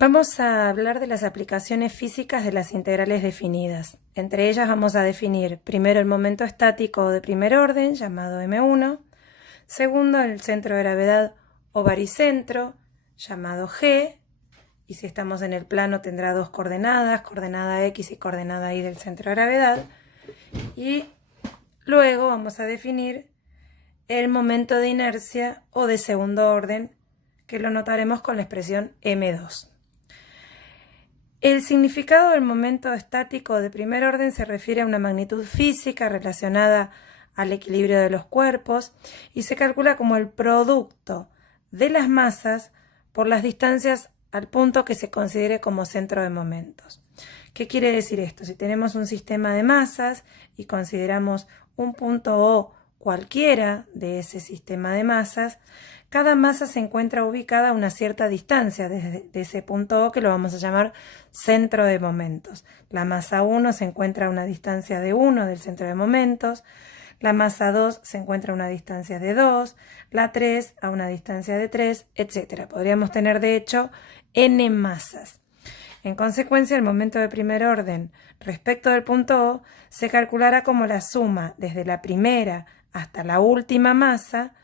Vamos a hablar de las aplicaciones físicas de las integrales definidas. Entre ellas vamos a definir primero el momento estático de primer orden, llamado M1. Segundo, el centro de gravedad o baricentro, llamado G. Y si estamos en el plano tendrá dos coordenadas, coordenada X y coordenada Y del centro de gravedad. Y luego vamos a definir el momento de inercia o de segundo orden, que lo notaremos con la expresión M2. El significado del momento estático de primer orden se refiere a una magnitud física relacionada al equilibrio de los cuerpos y se calcula como el producto de las masas por las distancias al punto que se considere como centro de momentos. ¿Qué quiere decir esto? Si tenemos un sistema de masas y consideramos un punto O cualquiera de ese sistema de masas, cada masa se encuentra ubicada a una cierta distancia desde ese punto O, que lo vamos a llamar centro de momentos. La masa 1 se encuentra a una distancia de 1 del centro de momentos, la masa 2 se encuentra a una distancia de 2, la 3 a una distancia de 3, etc. Podríamos tener, de hecho, n masas. En consecuencia, el momento de primer orden respecto del punto O se calculará como la suma desde la primera hasta la última masa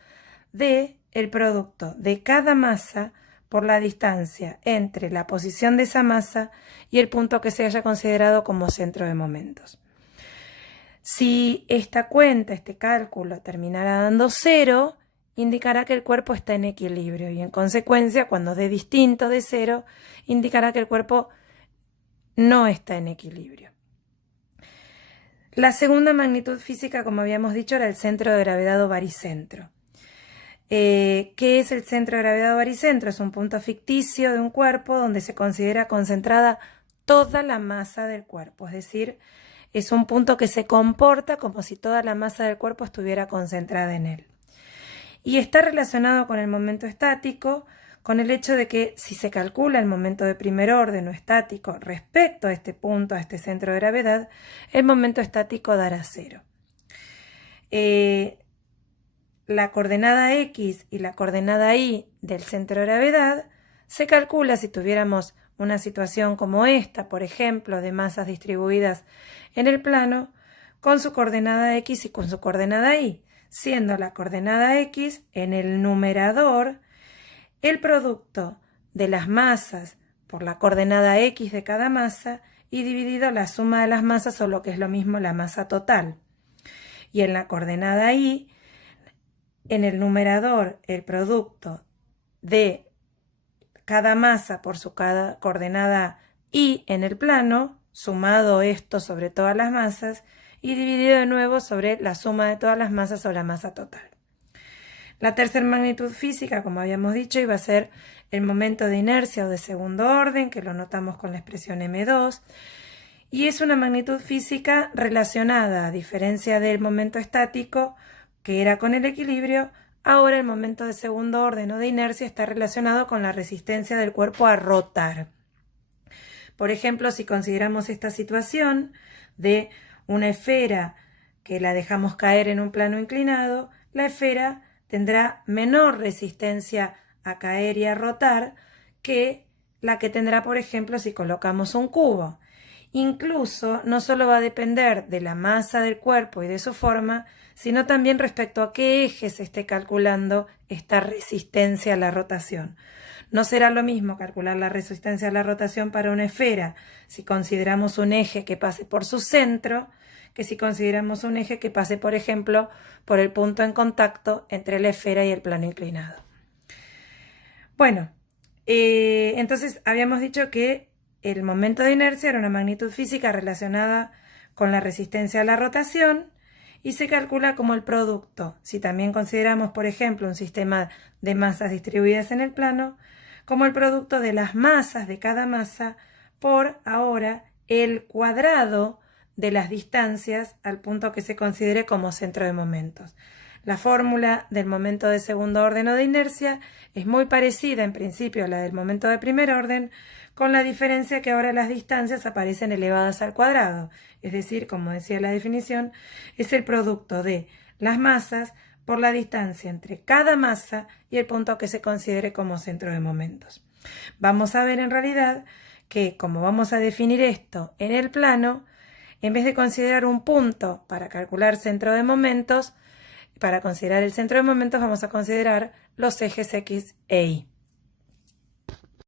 de el producto de cada masa por la distancia entre la posición de esa masa y el punto que se haya considerado como centro de momentos. Si esta cuenta, este cálculo, terminara dando 0, indicará que el cuerpo está en equilibrio y en consecuencia, cuando dé distinto de 0, indicará que el cuerpo no está en equilibrio. La segunda magnitud física, como habíamos dicho, era el centro de gravedad o baricentro. ¿Qué es el centro de gravedad o baricentro? Es un punto ficticio de un cuerpo donde se considera concentrada toda la masa del cuerpo, es decir, es un punto que se comporta como si toda la masa del cuerpo estuviera concentrada en él. Y está relacionado con el momento estático, con el hecho de que si se calcula el momento de primer orden o estático respecto a este punto, a este centro de gravedad, el momento estático dará 0. La coordenada X y la coordenada Y del centro de gravedad se calcula si tuviéramos una situación como esta, por ejemplo, de masas distribuidas en el plano, con su coordenada X y con su coordenada Y, siendo la coordenada X en el numerador el producto de las masas por la coordenada X de cada masa y dividido la suma de las masas, o lo que es lo mismo, la masa total. Y en la coordenada Y, en el numerador, el producto de cada masa por su cada coordenada Y en el plano, sumado esto sobre todas las masas y dividido de nuevo sobre la suma de todas las masas o la masa total. La tercera magnitud física, como habíamos dicho, iba a ser el momento de inercia o de segundo orden, que lo notamos con la expresión M2, y es una magnitud física relacionada, a diferencia del momento estático, que era con el equilibrio. Ahora el momento de segundo orden o de inercia está relacionado con la resistencia del cuerpo a rotar. Por ejemplo, si consideramos esta situación de una esfera que la dejamos caer en un plano inclinado, la esfera tendrá menor resistencia a caer y a rotar que la que tendrá, por ejemplo, si colocamos un cubo. Incluso no solo va a depender de la masa del cuerpo y de su forma, sino también respecto a qué eje se esté calculando esta resistencia a la rotación. No será lo mismo calcular la resistencia a la rotación para una esfera si consideramos un eje que pase por su centro, que si consideramos un eje que pase, por ejemplo, por el punto en contacto entre la esfera y el plano inclinado. Bueno, entonces habíamos dicho que el momento de inercia era una magnitud física relacionada con la resistencia a la rotación y se calcula como el producto, si también consideramos, por ejemplo, un sistema de masas distribuidas en el plano, como el producto de las masas de cada masa por, ahora, el cuadrado de las distancias al punto que se considere como centro de momentos. La fórmula del momento de segundo orden o de inercia es muy parecida en principio a la del momento de primer orden, con la diferencia que ahora las distancias aparecen elevadas al cuadrado, es decir, como decía la definición, es el producto de las masas por la distancia entre cada masa y el punto que se considere como centro de momentos. Vamos a ver en realidad que como vamos a definir esto en el plano, en vez de considerar un punto para calcular centro de momentos, para considerar el centro de momentos vamos a considerar los ejes X e Y.